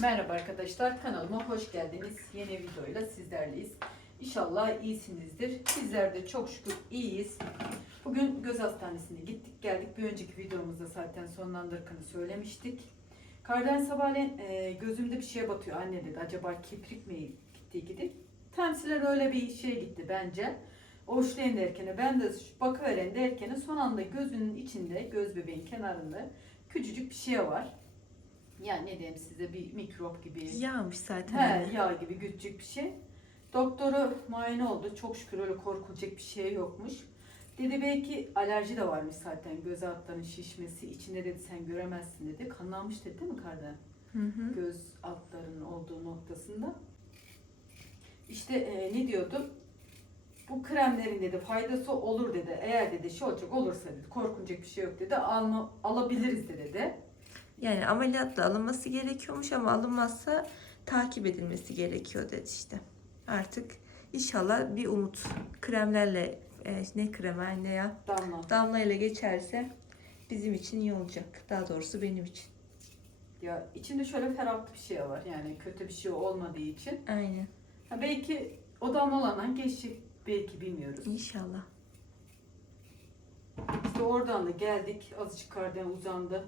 Merhaba arkadaşlar kanalıma hoş geldiniz. Yeni videoyla sizlerleyiz. İnşallah iyisinizdir. Bizler de çok şükür iyiyiz. Bugün göz hastanesine gittik geldik. Bir önceki videomuzda zaten sonlandırırken söylemiştik. Kardan sabahleyin e, gözümde bir şeye batıyor. Anne dedi acaba kiprik mi gitti gidip. Temsiler öyle bir şey gitti bence. Oşlayın derken ben de bakıveren derken son anda gözünün içinde göz bebeğin kenarında küçücük bir şey var. Yani ne diyeyim size bir mikrop gibi. Yağmış zaten. He, anne. yağ gibi küçük bir şey. Doktoru muayene oldu. Çok şükür öyle korkulacak bir şey yokmuş. Dedi belki alerji de varmış zaten. Göz altlarının şişmesi. içinde dedi sen göremezsin dedi. Kanlanmış dedi değil mi kardan? Hı hı. Göz altlarının olduğu noktasında. İşte e, ne diyordu? Bu kremlerin dedi faydası olur dedi. Eğer dedi şey olacak olursa dedi. Korkunacak bir şey yok dedi. Alma, alabiliriz de dedi. Yani ameliyatla alınması gerekiyormuş ama alınmazsa takip edilmesi gerekiyor dedi işte. Artık inşallah bir umut kremlerle e, ne krem ne ya Damla. damla ile geçerse bizim için iyi olacak. Daha doğrusu benim için. Ya içinde şöyle ferahlı bir şey var. Yani kötü bir şey olmadığı için. Aynen. Ha belki o damlalardan geçecek. Belki bilmiyoruz. İnşallah. İşte oradan da geldik. Azıcık kardan uzandı.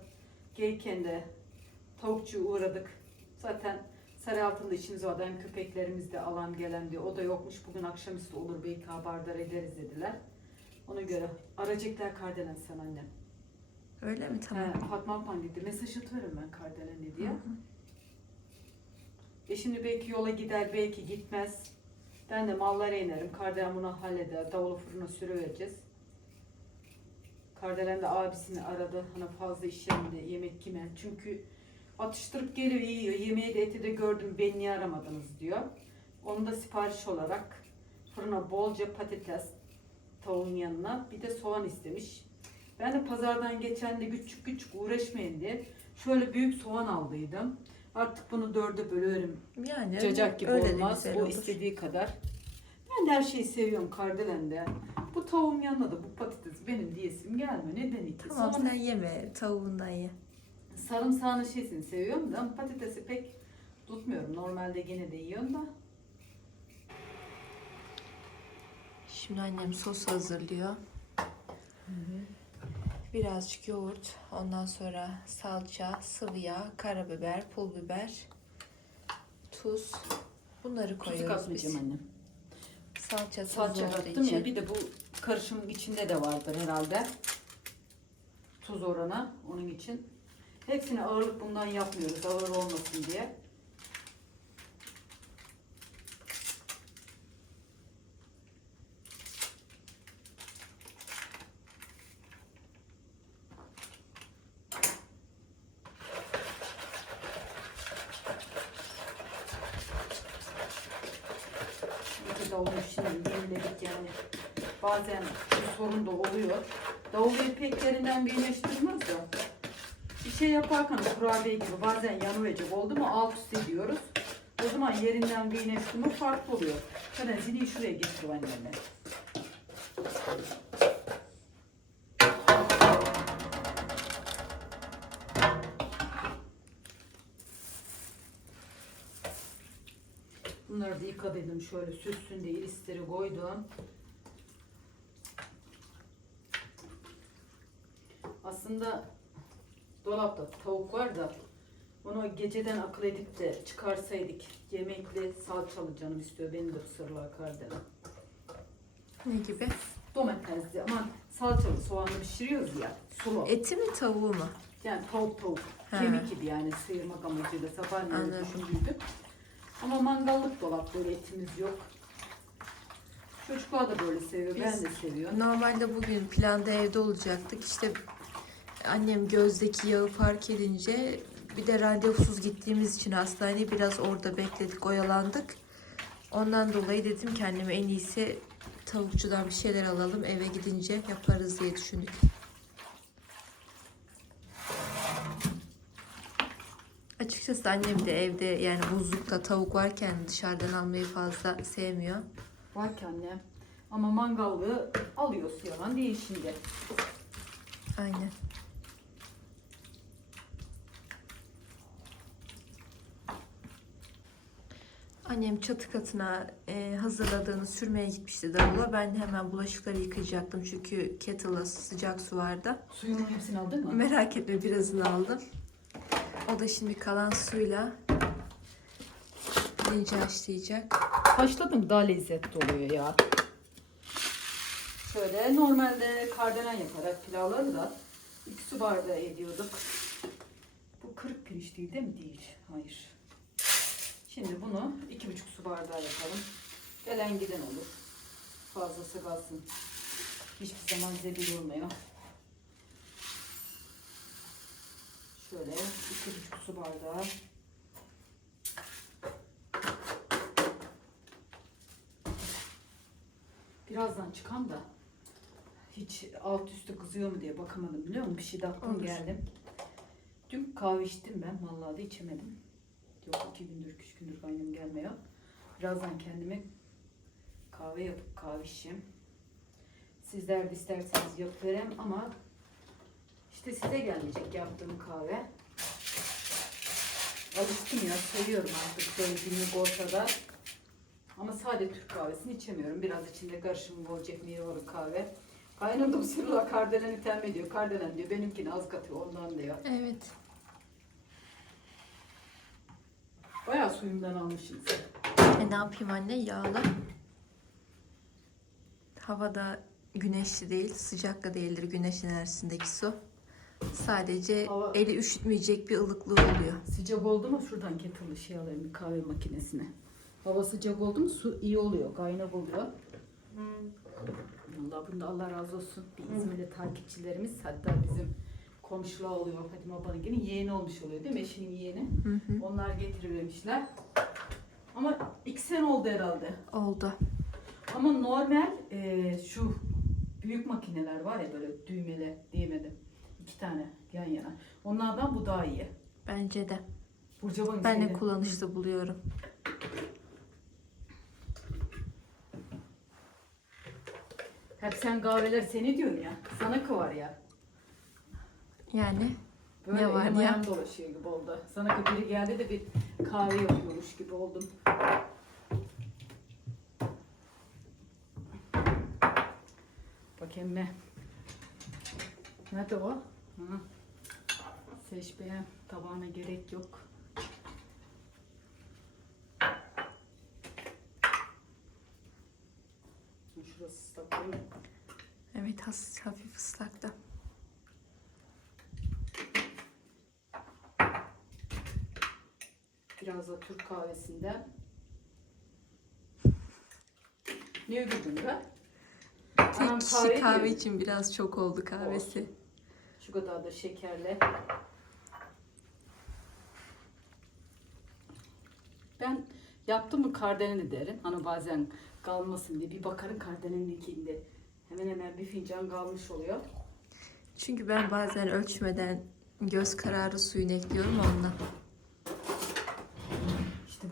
Gelirken de tavukçuya uğradık. Zaten sarı altında işimiz vardı. Hem köpeklerimiz de alan gelen diye. O da yokmuş. Bugün akşamüstü olur. Belki haberdar ederiz dediler. Ona göre arayacaklar Kardelen sen annem. Öyle mi? Tamam. He, Fatma ablan dedi. Mesaj atıyorum ben Kardelen'e diye. Hı hı. E şimdi belki yola gider, belki gitmez. Ben de mallara inerim. Kardelen bunu halleder. Davulu fırına sürüvereceğiz. Kardelen de abisini aradı. Hani fazla iş yerinde yemek yeme. Çünkü atıştırıp geliyor yiyor. Yemeği de eti de gördüm. Beni niye aramadınız diyor. Onu da sipariş olarak fırına bolca patates tavuğun yanına bir de soğan istemiş. Ben de pazardan geçen de küçük küçük uğraşmayın diye şöyle büyük soğan aldıydım. Artık bunu dörde bölüyorum Yani Cacak gibi öyle olmaz. O istediği kadar. Ben de her şeyi seviyorum Kardelen'de. Bu tavuğun yanına da bu patates benim diyesim gelme. Neden iki? Tamam Sonra sen yeme tavuğundan ye. sarımsağını şeysini seviyorum da ama patatesi pek tutmuyorum. Normalde gene de yiyorum da. Şimdi annem sos hazırlıyor. Birazcık yoğurt, ondan sonra salça, sıvı yağ, karabiber, pul biber, tuz. Bunları Tuzu koyuyoruz biz. katmayacağım annem. Salça, tuz Salça olduğu kattım için. ya bir de bu karışımın içinde de vardır herhalde. Tuz oranı onun için. Hepsini ağırlık bundan yapmıyoruz ağır olmasın diye. İyi de olmuş şimdi yeniledik yani. Bazen bir sorun da oluyor. Davul ipeklerinden birleştirmez de. Bir şey yaparken kurabiye gibi bazen yanıverecek oldu mu alt üst ediyoruz. O zaman yerinden birleştirme farklı oluyor. Şöyle zili şuraya getir anneme. Bunları da yıkadım şöyle süssün diye irisleri koydum. Aslında dolapta tavuk var da onu geceden akıl edip de çıkarsaydık yemekli salçalı canım istiyor. Benim de ısırlığa kardelen. Ne gibi? Domatesli ama salçalı soğanlı pişiriyoruz ya sulu. Eti mi tavuğu mu? Yani tavuk tavuk. Ha. Kemik gibi yani sıyırmak amacıyla sabahleyin Anladım. düşündüydüm. Ama mangallık dolap böyle etimiz yok. Çocuklar da böyle seviyor. ben Biz- de seviyorum. Normalde bugün planda evde olacaktık. İşte annem gözdeki yağı fark edince bir de randevusuz gittiğimiz için hastaneye biraz orada bekledik, oyalandık. Ondan dolayı dedim ki anneme en iyisi tavukçudan bir şeyler alalım eve gidince yaparız diye düşündük. Açıkçası annem de evde yani buzlukta tavuk varken dışarıdan almayı fazla sevmiyor. Var ki annem. Ama mangallığı alıyoruz yalan değil şimdi. Aynen. Annem çatı katına e, hazırladığını sürmeye gitmişti davula. Ben de hemen bulaşıkları yıkayacaktım çünkü kettle'da sıcak su vardı. Suyunun hepsini aldın mı? Merak etme birazını aldım. O da şimdi kalan suyla pirinci haşlayacak. Haşladım daha lezzetli oluyor ya. Şöyle normalde kardelen yaparak pilavları da 2 su bardağı ediyorduk. Bu kırık pirinç değil değil mi? Değil. Hayır. Şimdi bunu 2,5 su bardağı yapalım. Gelen giden olur. Fazlası kalsın. Hiçbir zaman zebil olmuyor. Şöyle 2,5 su bardağı. Birazdan çıkan da hiç alt üstü kızıyor mu diye bakamadım biliyor musun? Bir şey de aklım geldi. Dün kahve içtim ben. Vallahi da içemedim. Yok iki gündür, üç gündür kaynım gelmiyor. Birazdan kendime kahve yapıp kahve içeyim. Sizler de isterseniz yapıverem ama işte size gelmeyecek yaptığım kahve. Alıştım ya, seviyorum artık böyle günlük ortada. Ama sade Türk kahvesini içemiyorum. Biraz içinde karışımı olacak meyveli kahve. Kaynandım sırla kardeleni temin ediyor. Kardelen diyor benimkini az katıyor ondan diyor. Evet. Bayağı suyumdan almışsınız. E ne yapayım anne? Yağlı. Havada güneşli değil, sıcak da değildir güneş enerjisindeki su. Sadece Hava- eli üşütmeyecek bir ılıklığı oluyor. Sıcak oldu mu şuradan kettle'lı şey alayım bir kahve makinesine. Hava sıcak oldu mu su iyi oluyor, kaynak oluyor. Allah bunda Allah razı olsun. Bir İzmirli takipçilerimiz hatta bizim komşular oluyor Fatime ablanın gelin yeğeni olmuş oluyor değil mi? Eşinin yeğeni. Hı hı. Onlar getirivermişler. Ama iki sene oldu herhalde. Oldu. Ama normal e, şu büyük makineler var ya böyle düğmeli diyemedim. İki tane yan yana. Onlardan bu daha iyi. Bence de. Burcu Ben de kullanışlı buluyorum. Hep sen kahveler seni diyorsun ya. Sana kıvar ya. Yani Böyle Ne var elim ya? ayağım dolaşıyor gibi oldu. Sana biri geldi de bir kahve yapıyormuş gibi oldum. Bakayım ne? Nerede o? Hı. Seçmeye tabağına gerek yok. Şurası ıslak değil mi? evet has, hafif ıslakta. Biraz da Türk kahvesinden. Niye güldün be? Tek Anam kişi kahve kahve diyor. için biraz çok oldu kahvesi. Şu kadar da şekerle. Ben yaptım mı kardeleni derim. Hani bazen kalmasın diye bir bakarım kardeleninkiinde. Hemen hemen bir fincan kalmış oluyor. Çünkü ben bazen ölçmeden göz kararı suyunu ekliyorum onunla.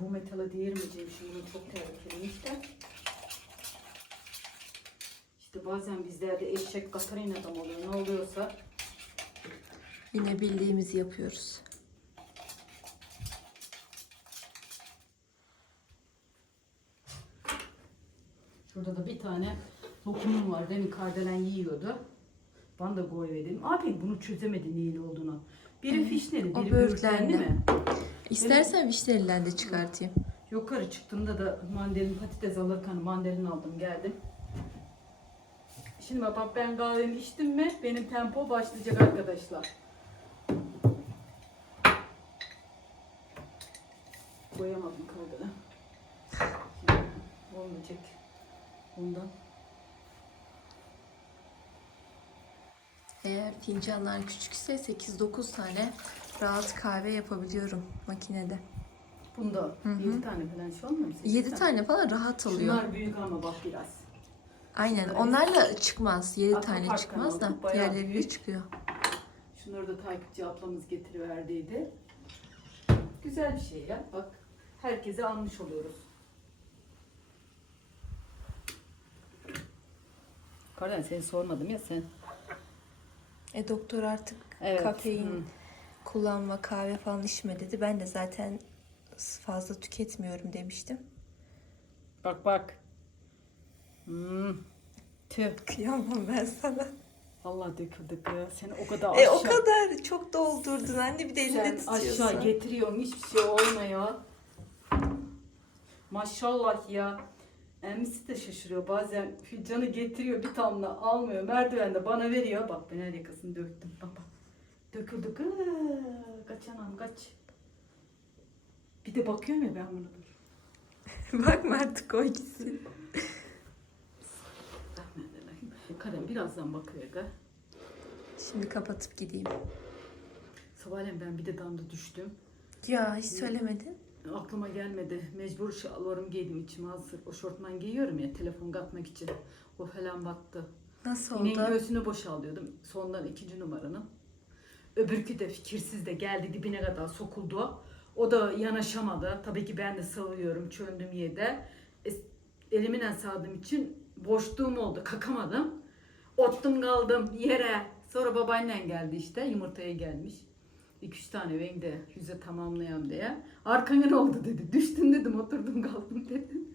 Bu metala değirmeyeceğim şimdi çok tehlikeliymiş de. İşte bazen bizlerde eşek Katarina adam oluyor. Ne oluyorsa Yine bildiğimizi yapıyoruz. Şurada da bir tane lokumum var. Demin kardelen yiyordu. Ben de koy dedim. Abi bunu çözemedim neyin olduğunu. Biri fişneli, biri böğürtlenli. mi? İstersen vişneliden de çıkartayım. Yukarı çıktığımda da mandalin patates alırken mandalin aldım geldim. Şimdi bak ben kahvemi içtim mi benim tempo başlayacak arkadaşlar. Koyamadım. Şimdi olmayacak. Ondan. Eğer fincanlar küçükse 8-9 tane rahat kahve yapabiliyorum makinede. Bunda Hı hı. 7 tane falan şu olmuyor mu? Sekiz 7 tane falan rahat oluyor. Şunlar büyük ama bak biraz. Aynen. Şunları Onlarla çıkmaz. 7 Aqua tane Park'tan çıkmaz da aldık, bayağı büyük. çıkıyor. Şunları da takipçi ablamız getiriverdiydi. Güzel bir şey ya. Bak herkese almış oluyoruz. Karen seni sormadım ya sen. E doktor artık Evet. kafein hı. Kullanma, kahve falan içme dedi. Ben de zaten fazla tüketmiyorum demiştim. Bak bak. Hmm. Tüh. Kıyamam ben sana. Allah döküldük ya. Sen o kadar E aşağı. o kadar çok doldurdun anne bir de elinde Sen tutuyorsun. aşağı getiriyorsun hiçbir şey olmuyor. Maşallah ya. Emmisi de şaşırıyor. Bazen fincanı getiriyor bir tamla almıyor. Merdivende bana veriyor. Bak ben her yakasını döktüm. Baba. Döküldü. Gıı, Kaç anam kaç. Bir de bakıyorum ya ben buna dur. Bakma artık koy gitsin. Kadın birazdan bakıyor. Ga. Şimdi kapatıp gideyim. Sabahleyin ben bir de damda düştüm. Ya hiç söylemedin. Aklıma gelmedi. Mecbur şalvarımı giydim içime hazır. O şortman giyiyorum ya telefon katmak için. O falan battı. Nasıl oldu? göğsünü boşalıyordum. Sondan ikinci numaranın. Öbürkü de fikirsiz de geldi dibine kadar sokuldu. O da yanaşamadı. Tabii ki ben de savuyorum çöndüm yerde. Es- Elimle sağdığım için boşluğum oldu. Kakamadım. Ottum kaldım yere. Sonra babaannen geldi işte. Yumurtaya gelmiş. 2-3 tane ben de yüze tamamlayam diye. Arkana ne oldu dedi. Düştün dedim oturdum kaldım dedim.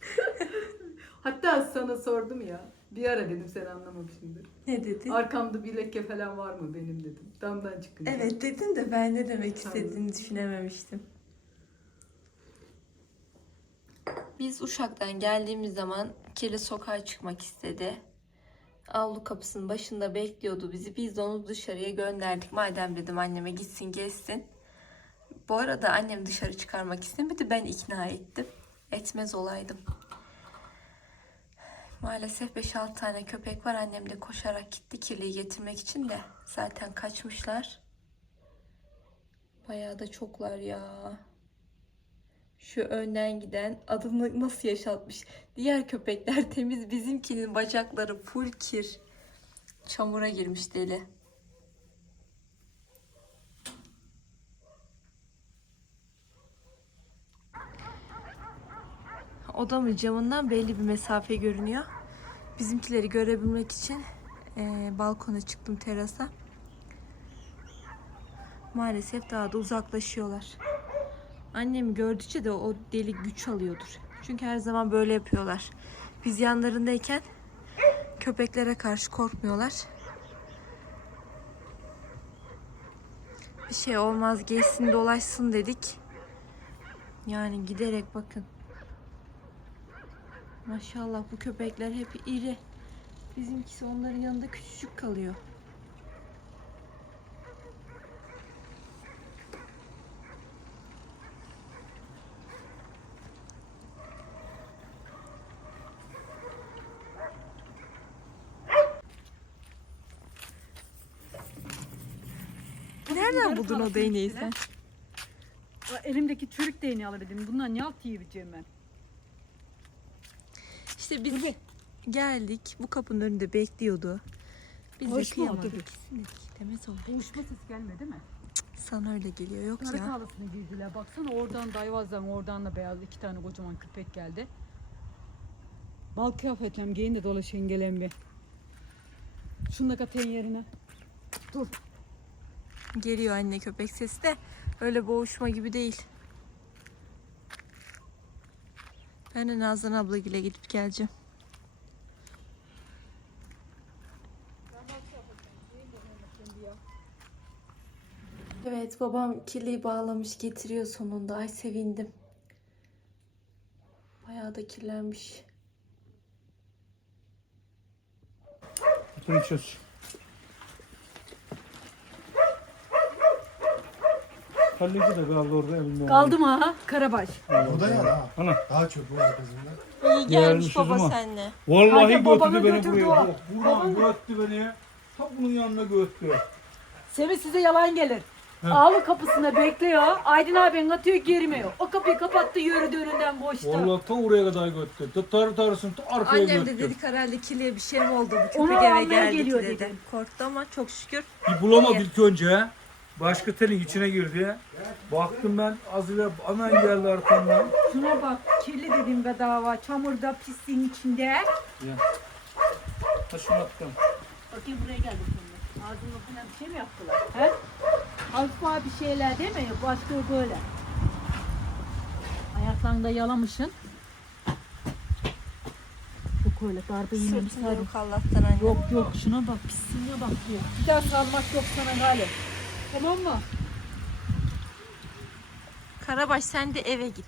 Hatta sana sordum ya. Bir ara dedim sen anlamamışsındır. Ne dedin? Arkamda bir leke falan var mı benim dedim. Damdan çıkınca. Evet dedin de ben ne demek istediğini düşünememiştim. Biz Uşak'tan geldiğimiz zaman kirli sokağa çıkmak istedi. Avlu kapısının başında bekliyordu bizi. Biz de onu dışarıya gönderdik. Madem dedim anneme gitsin gezsin. Bu arada annem dışarı çıkarmak istemedi. Ben ikna ettim. Etmez olaydım. Maalesef 5-6 tane köpek var. Annem de koşarak gitti kirliyi getirmek için de. Zaten kaçmışlar. Bayağı da çoklar ya. Şu önden giden adını nasıl yaşatmış. Diğer köpekler temiz. Bizimkinin bacakları full kir. Çamura girmiş deli. Odamın camından belli bir mesafe görünüyor. Bizimkileri görebilmek için eee, balkona çıktım terasa. Maalesef daha da uzaklaşıyorlar. Annemi gördükçe de o deli güç alıyordur. Çünkü her zaman böyle yapıyorlar. Biz yanlarındayken köpeklere karşı korkmuyorlar. Bir şey olmaz geçsin dolaşsın dedik. Yani giderek bakın. Maşallah bu köpekler hep iri. Bizimkisi onların yanında küçücük kalıyor. Nereden buldun o değneği sen? Elimdeki çürük değneği alır dedim. Bundan ne alt yiyeceğim ben? İşte biz geldik. Bu kapının önünde bekliyordu. Biz de Hoş oldu kıyamadık. Demez oldu. Konuşma sesi gelmedi değil mi? Sana öyle geliyor. Yok ya. kahvasına girdiler. Baksana oradan Dayvaz'dan oradan da beyaz iki tane kocaman köpek geldi. Bal kıyafetlem giyin de dolaşın gelen bir. Şunu da katayım yerine. Dur. Geliyor anne köpek sesi de. Öyle boğuşma gibi değil. Ben de Nazan abla ile gidip geleceğim. Evet babam kirliyi bağlamış getiriyor sonunda. Ay sevindim. Bayağı da kirlenmiş. Otur içiyoruz. Halleci de kaldı orada evinde. Kaldı mı ha? Karabaş. Burada ya ha. Ana. Daha çöpü var kızımda. İyi Gelmiş gelmiş o baba zaman. senle. Vallahi Kanka, babanı götürdü beni götürdü buraya. o. Buradan götürdü beni. Tam bunun yanına götürdü. Semih size yalan gelir. He. Avlu kapısına bekliyor. Aydın abinin atıyor girmiyor. O kapıyı kapattı yürüdü önünden boşta. Vallahi ta oraya kadar götürdü. Tar tarısın ta arkaya Annem de götürdü. dedik herhalde kirliye bir şey mi oldu bu köpek Onu eve almaya geldi geliyor dedi. dedi. Korktu ama çok şükür. Bir bulamadı ilk önce. Telin içine girdi. Baktım ben az ileri hemen geldi arkamdan. Şuna bak kirli dedim bedava. Çamurda pisliğin içinde. Ya. Taşını attım. Bakayım buraya gel bakalım. Ağzımla falan bir şey mi yaptılar? He? Alfa bir şeyler değil mi? Başka böyle. Ayaklarını da yalamışsın. Yok öyle darbe yememiş Sırtında hadi. yok Allah'tan anne. Yok yok şuna bak pisliğine bak diyor. Bir daha salmak yok sana gale. Tamam mı? Karabaş sen de eve git.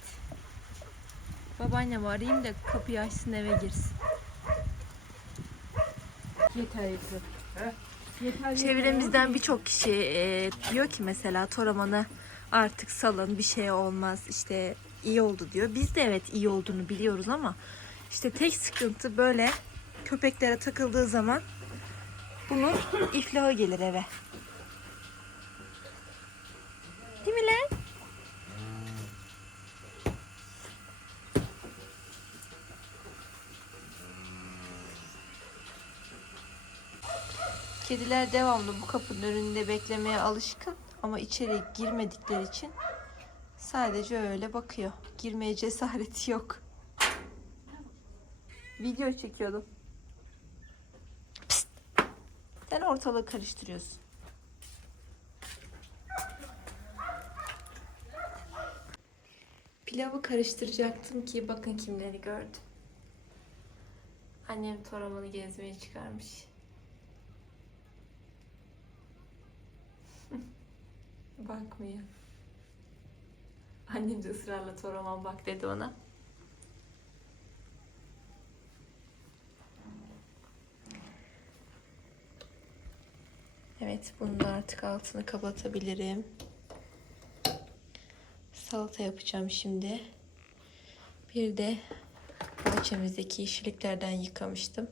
Babaannemi arayayım da kapıyı açsın eve girsin. Yeter yeter. Yeter Çevremizden birçok kişi e, diyor ki mesela Toraman'a artık salın bir şey olmaz işte iyi oldu diyor. Biz de evet iyi olduğunu biliyoruz ama işte tek sıkıntı böyle köpeklere takıldığı zaman bunun iflahı gelir eve. Değil mi lan? Kediler devamlı bu kapının önünde beklemeye alışkın ama içeri girmedikleri için sadece öyle bakıyor. Girmeye cesareti yok. Video çekiyordum. Pist. Sen ortalığı karıştırıyorsun. Pilavı karıştıracaktım ki bakın kimleri gördüm. Annem Toraman'ı gezmeye çıkarmış. Bakmıyor. Annem de ısrarla Toraman bak dedi ona. Evet bunun artık altını kapatabilirim. Salata yapacağım şimdi. Bir de bahçemizdeki yeşilliklerden yıkamıştım.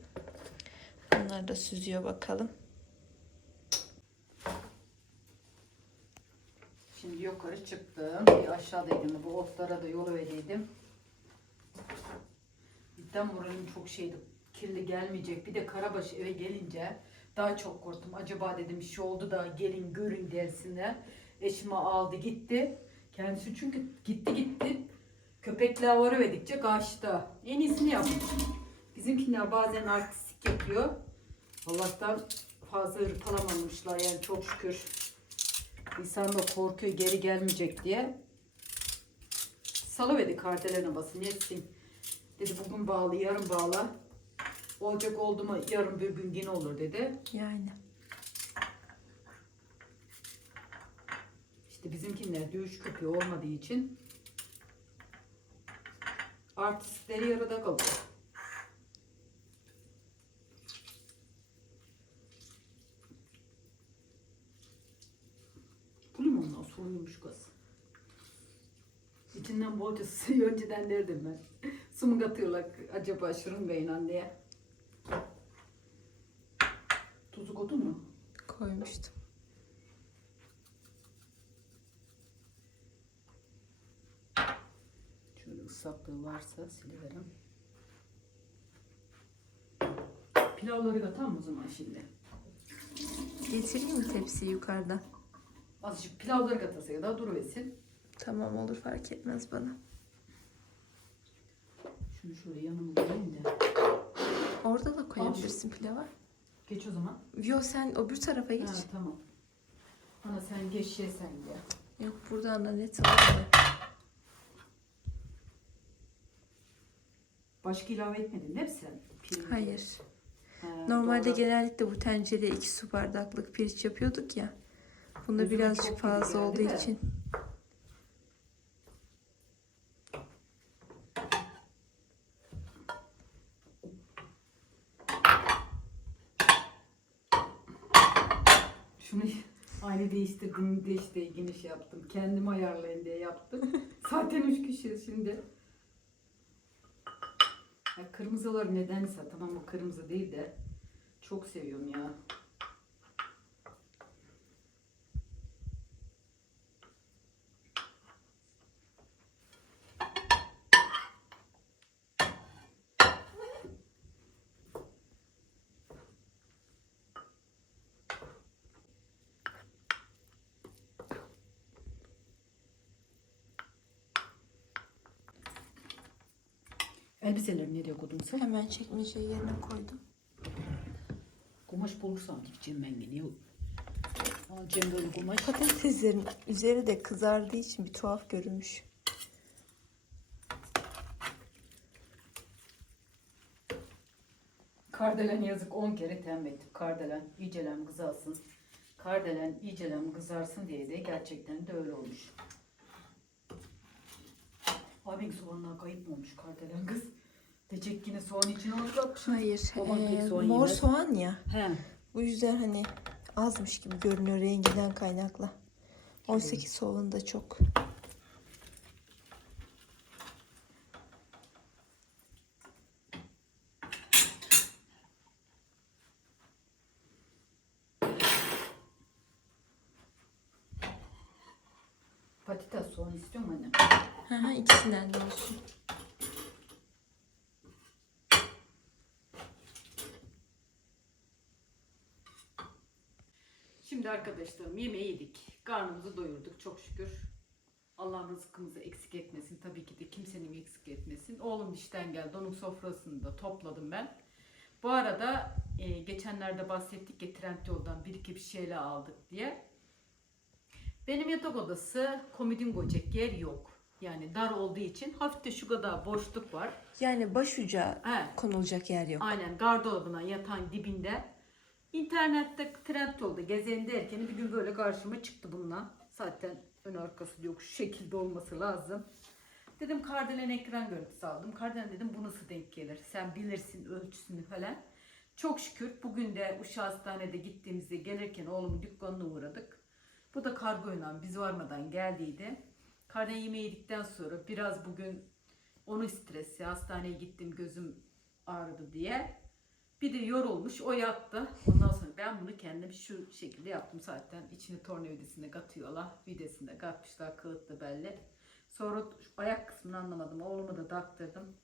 Onlar da süzüyor bakalım. Çıktım. Bir aşağıdaydım. Bu otlara da yolu vereydim. Cidden moralim çok şeydi. Kirli gelmeyecek. Bir de Karabaş eve gelince daha çok korktum. Acaba dedim bir şey oldu da gelin görün dersine. Eşimi aldı gitti. Kendisi çünkü gitti gitti. Köpekler varıverdikçe kaçtı. En iyisini yapmış. Bizimkiler bazen artistik yapıyor. Allah'tan fazla hırpalamamışlar yani çok şükür. İnsan da korkuyor geri gelmeyecek diye. Salıverdi kardelen abası ne etsin. Dedi bugün bağlı yarın bağla. Olacak oldu mu yarın bir gün yine olur dedi. Yani. İşte bizimkiler dövüş köpeği olmadığı için artistleri yarıda kalıyor. Bu soğuymuş kız. İçinden bolca suyu önceden derdim ben. Su mu katıyorlar acaba şırıngayın anneye? Tuzu koydun mu? Koymuştum. Şöyle ıslaklığı varsa siliverim. Pilavları katalım o zaman şimdi. Getireyim mi tepsiyi yukarıdan? Azıcık pilavları katasa ya da duruversin. Tamam olur fark etmez bana. Şunu şöyle yanıma koyayım da. Orada da koyabilirsin pilava. Geç o zaman. Yo sen öbür tarafa geç. Ha, tamam. Ana sen geç şey sen de. Yok buradan da net alırım. Başka ilave etmedin değil mi sen? Pirinci? Hayır. Ha, Normalde doğru. genellikle bu tencereye iki su bardaklık pirinç yapıyorduk ya. Bunda birazcık fazla olduğu de. için. Şunu aynı değiştirdim de işte geniş yaptım. Kendim ayarlayın diye yaptım. Zaten üç kişiyiz şimdi. Ya kırmızılar nedense tamam o kırmızı değil de çok seviyorum ya. Elbiseleri nereye koydun sen? Hemen çekmeceyi yerine koydum. Kumaş bulursam dikeceğim ben yine. Alacağım böyle kumaş. Patateslerin üzeri de kızardığı için bir tuhaf görünmüş. Kardelen yazık 10 kere tembettim. Kardelen iyicelem kızarsın. Kardelen iyicelem kızarsın diye de gerçekten de öyle olmuş. Abin soğanlar kayıp mı olmuş kardelen kız? Diyecek yine soğan içine olacakmış. Hayır. Babam pek ee, soğan mor yemez. soğan ya. He. Bu yüzden hani azmış gibi görünüyor renginden kaynaklı. Oysa ki soğanı da çok. Patates soğan istiyor mu anne? Hı hı, İkisinden de olsun. Şimdi arkadaşlarım yemeği yedik. Karnımızı doyurduk çok şükür. Allah rızkımızı eksik etmesin. Tabii ki de kimsenin eksik etmesin. Oğlum işten geldi. Onun sofrasını da topladım ben. Bu arada e, geçenlerde bahsettik ya Trendyol'dan bir iki bir şeyler aldık diye. Benim yatak odası komodin koyacak yer yok. Yani dar olduğu için hafif de şu kadar boşluk var. Yani başuca konulacak yer yok. Aynen gardırobuna yatağın dibinde. İnternette Trendyol'da gezen derken bir gün böyle karşıma çıktı bununla. Zaten ön arkası yok şu şekilde olması lazım. Dedim kardelen ekran görüntüsü aldım. Kardelen dedim bu nasıl denk gelir? Sen bilirsin ölçüsünü falan. Çok şükür bugün de Uşak Hastane'de gittiğimizde gelirken oğlumun dükkanına uğradık. Bu da kargoyla biz varmadan geldiydi. Kardelen yemeği yedikten sonra biraz bugün onu stresi hastaneye gittim gözüm ağrıdı diye. Bir de yorulmuş o yattı. Ondan sonra ben bunu kendim şu şekilde yaptım zaten. İçine tornavidasını katıyorlar. Videsini de katmışlar kağıtlı belli. Sonra ayak kısmını anlamadım. Oğlumu da taktırdım.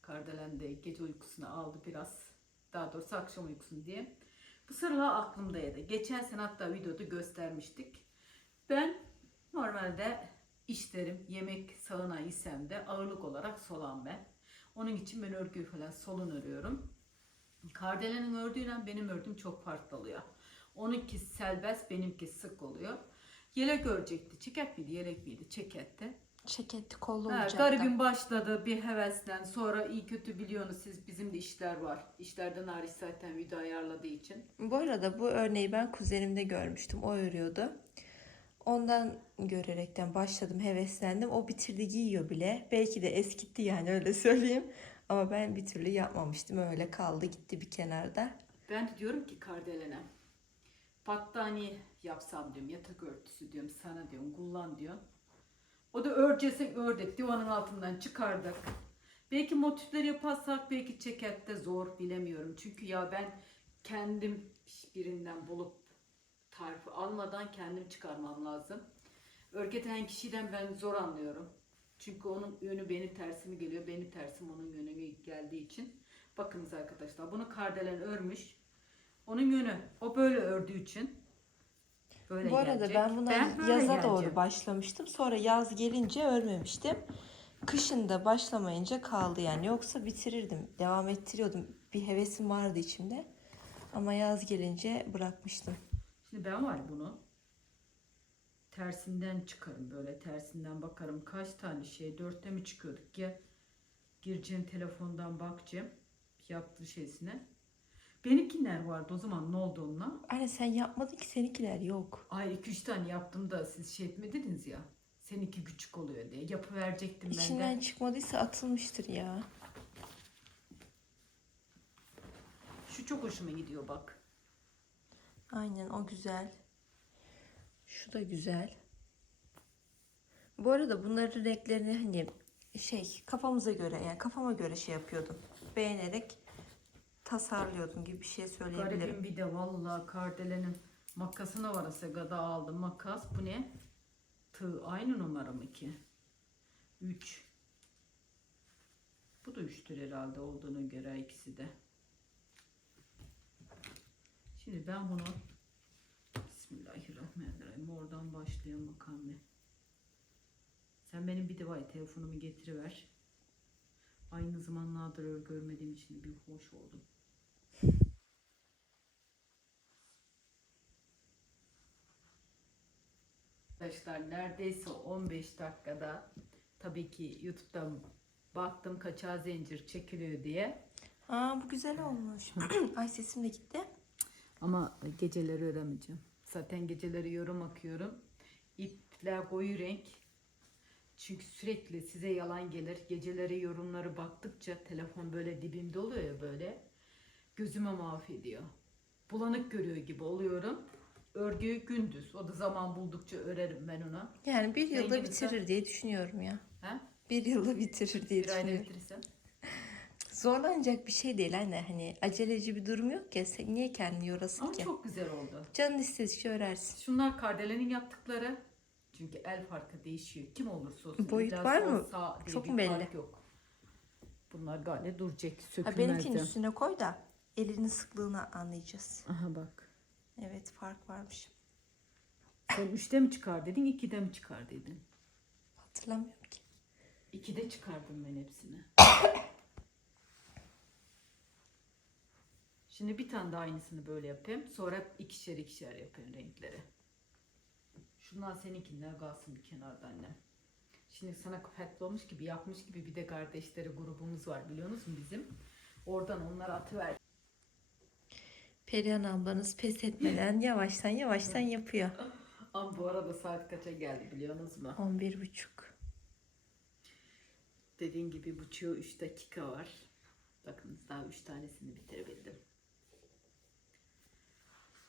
Kardelen de gece uykusunu aldı biraz. Daha doğrusu akşam uykusunu diye. Bu sıralar aklımdaydı. Geçen sene hatta videoda göstermiştik. Ben normalde işlerim yemek sağına isem de ağırlık olarak solan ben. Onun için ben örgüyü falan solun örüyorum. Kardelenin ördüğüyle benim ördüğüm çok farklı oluyor. Onunki selbest, benimki sık oluyor. Yelek örecekti. Çeket miydi, yelek miydi? Çeketti. Çeketli kollu Ha, olacaktı. garibim başladı bir heveslen. Sonra iyi kötü biliyorsunuz siz bizim de işler var. İşlerden hariç zaten video ayarladığı için. Bu arada bu örneği ben kuzenimde görmüştüm. O örüyordu. Ondan görerekten başladım, heveslendim. O bitirdi giyiyor bile. Belki de eskitti yani öyle söyleyeyim. Ama ben bir türlü yapmamıştım. Öyle kaldı gitti bir kenarda. Ben de diyorum ki Kardelen'e battaniye yapsam diyorum yatak örtüsü diyorum sana diyorum kullan diyor. O da örcesek ördek divanın altından çıkardık. Belki motifler yaparsak belki cekette zor bilemiyorum. Çünkü ya ben kendim birinden bulup tarifi almadan kendim çıkarmam lazım. Örgüten kişiden ben zor anlıyorum. Çünkü onun yönü benim tersime geliyor. Benim tersim onun yönüne geldiği için. Bakınız arkadaşlar bunu kardelen örmüş. Onun yönü o böyle ördüğü için böyle Bu arada gelecek. ben buna böyle yaza geleceğim. doğru başlamıştım. Sonra yaz gelince örmemiştim. Kışın da başlamayınca kaldı yani. Yoksa bitirirdim. Devam ettiriyordum. Bir hevesim vardı içimde. Ama yaz gelince bırakmıştım. Şimdi ben var bunu tersinden çıkarım böyle tersinden bakarım kaç tane şey dörtte mi çıkıyorduk ya gireceğim telefondan bakacağım yaptığı şeysine. Benimkiler vardı o zaman ne oldu onunla? Anne sen yapmadın ki seninkiler yok. Ay iki üç tane yaptım da siz şey etmediniz ya. Seninki küçük oluyor diye. Yapı verecektim ben de. İçinden çıkmadıysa atılmıştır ya. Şu çok hoşuma gidiyor bak. Aynen o güzel. Şu da güzel. Bu arada bunların renklerini hani şey kafamıza göre yani kafama göre şey yapıyordum. Beğenerek tasarlıyordum gibi bir şey söyleyebilirim. Garibim bir de vallahi kardelenin makasına varası gada aldım. Makas bu ne? Tığ aynı numara mı ki? 3. Bu da 3'tür herhalde olduğuna göre ikisi de. Şimdi ben bunu Bismillahirrahmanirrahim. Oradan başlayalım bakalım bir. Sen benim bir de telefonumu getiriver. Aynı zamanlardır öyle görmediğim için bir hoş oldum. Arkadaşlar neredeyse 15 dakikada tabii ki YouTube'dan baktım kaçağı zincir çekiliyor diye. Aa bu güzel olmuş. Ay sesim de gitti. Ama geceleri öremeyeceğim. Zaten geceleri yorum akıyorum. İpler koyu renk. Çünkü sürekli size yalan gelir. Geceleri yorumları baktıkça telefon böyle dibimde oluyor ya böyle. Gözüme mahvediyor. Bulanık görüyor gibi oluyorum. Örgüyü gündüz. O da zaman buldukça örerim ben ona. Yani bir yılda Rengi güzel. bitirir diye düşünüyorum ya. Ha? Bir yılda bitirir diye Bir ayda düşünüyorum. Zorlanacak bir şey değil anne. Hani aceleci bir durum yok ya. Sen niye kendini yorasın Ama ki? çok güzel oldu. Canın istedikçe örersin. Şunlar Kardelen'in yaptıkları. Çünkü el farkı değişiyor. Kim olursa olsun. Boyut İlla var mı? sağ diye Çok bir mu belli? fark yok. Bunlar gayet duracak. Ha, Sökülmez benimkinin de. üstüne koy da elinin sıklığını anlayacağız. Aha bak. Evet fark varmış. Sen üçte mi çıkar dedin, ikide mi çıkar dedin? Hatırlamıyorum ki. İkide çıkardım ben hepsini. Şimdi bir tane daha aynısını böyle yapayım. Sonra ikişer ikişer yapayım renkleri. Şunlar seninkiler kalsın bir kenarda annem. Şimdi sana kufetli olmuş gibi yapmış gibi bir de kardeşleri grubumuz var biliyor musun bizim? Oradan onları atıver. Perihan ablanız pes etmeden yavaştan yavaştan yapıyor. Ama bu arada saat kaça geldi biliyorsunuz mu? 11 buçuk. Dediğin gibi buçuğu 3 dakika var. Bakınız daha 3 tanesini bitirebildim.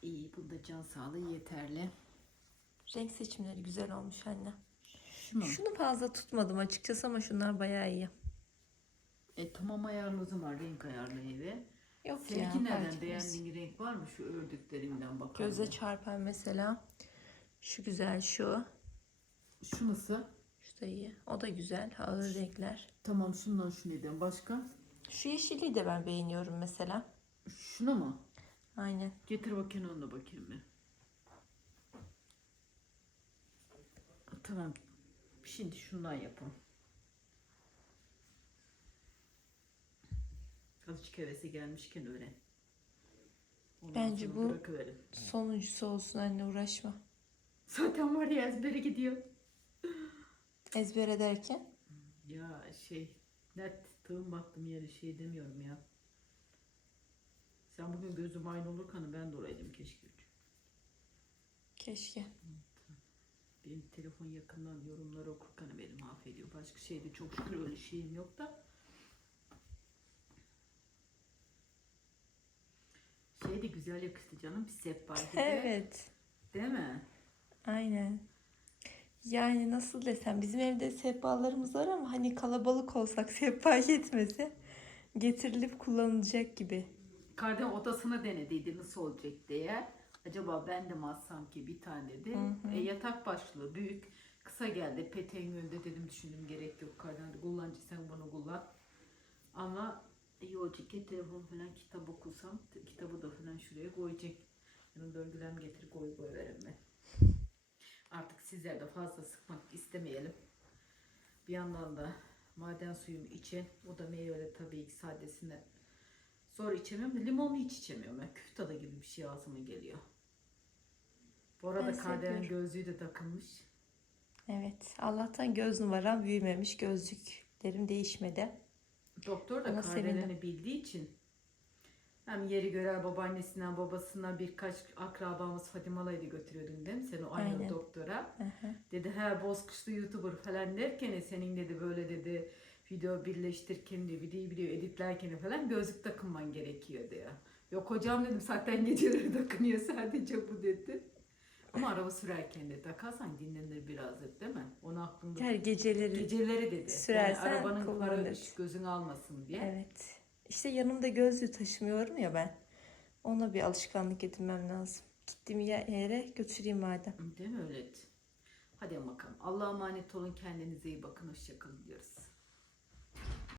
İyi bunda can sağlığı yeterli. Renk seçimleri güzel olmuş anne. Şu mu? Şunu fazla tutmadım açıkçası ama şunlar bayağı iyi. E tamam ayarladım var renk ayarlı evi. Yok Seninki ya. etmez. beğendiğin renk var mı şu ördüklerinden bakalım. Göze çarpan mesela. Şu güzel şu. Şu nasıl? Şu da iyi. O da güzel. Ağır renkler. Tamam şundan şu neden başka? Şu yeşili de ben beğeniyorum mesela. Şuna mı? Aynen. Getir bakayım onu da bakayım bir. Tamam. Şimdi şundan yapalım. Azıcık hevesi gelmişken öğren. Ondan Bence bu-. Sonuncusu olsun anne uğraşma. Zaten var ya ezbere gidiyor. Ezber ederken. Ya şey net tığım baktım yeri şey demiyorum ya. Sen bugün gözüm aynı olurken ben de oraydım keşke. Keşke. Benim telefon yakından yorumları okurken beni mahvediyor. Başka şeyde çok şükür öyle şeyim yok da. Şey de güzel yakıştı canım bir sehpa gibi. Evet. Değil mi? Aynen. Yani nasıl desem bizim evde sehpalarımız var ama hani kalabalık olsak sehpa yetmese getirilip kullanılacak gibi. Kardeşim odasına denediydi nasıl olacak diye. Acaba ben de mi alsam ki bir tane dedi. E, yatak başlığı büyük. Kısa geldi. Peteğin önünde dedim düşündüm gerek yok kardeşim. Kullanacaksan bunu kullan. Ama iyi olacak ki telefon falan kitap okusam kitabı da falan şuraya koyacak. Yani döngülem getir koy koy verim ben. Artık sizler de fazla sıkmak istemeyelim. Bir yandan da maden suyumu için o da meyveli tabii ki sadesine Zor içemiyorum limonlu hiç içemiyorum. Ben küf tadı gibi bir şey ağzıma geliyor. Bu arada seviyorum. gözlüğü de takılmış. Evet. Allah'tan göz numaram büyümemiş. Gözlüklerim değişmedi. Doktor da sevindim. bildiği için hem yeri görer babaannesinden babasından birkaç akrabamız Fatimala'yı da götürüyordun değil mi? Sen o aynı Aynen. doktora. Hı. Dedi he bozkışlı YouTuber falan derken senin dedi böyle dedi video birleştirirken diyor videoyu video editlerken falan gözlük takınman gerekiyor diyor. Yok hocam dedim zaten geceleri takınıyor sadece bu dedi. Ama araba sürerken de takarsan dinlenir biraz dedi, değil mi? Onu aklında Her geceleri. Geceleri dedi. Sürersen yani arabanın farı kullanılır. gözün almasın diye. Evet. İşte yanımda gözlüğü taşımıyorum ya ben. Ona bir alışkanlık edinmem lazım. Gittiğim yere götüreyim madem. Değil mi öyle? Hadi bakalım. Allah'a emanet olun. Kendinize iyi bakın. Hoşçakalın diyoruz.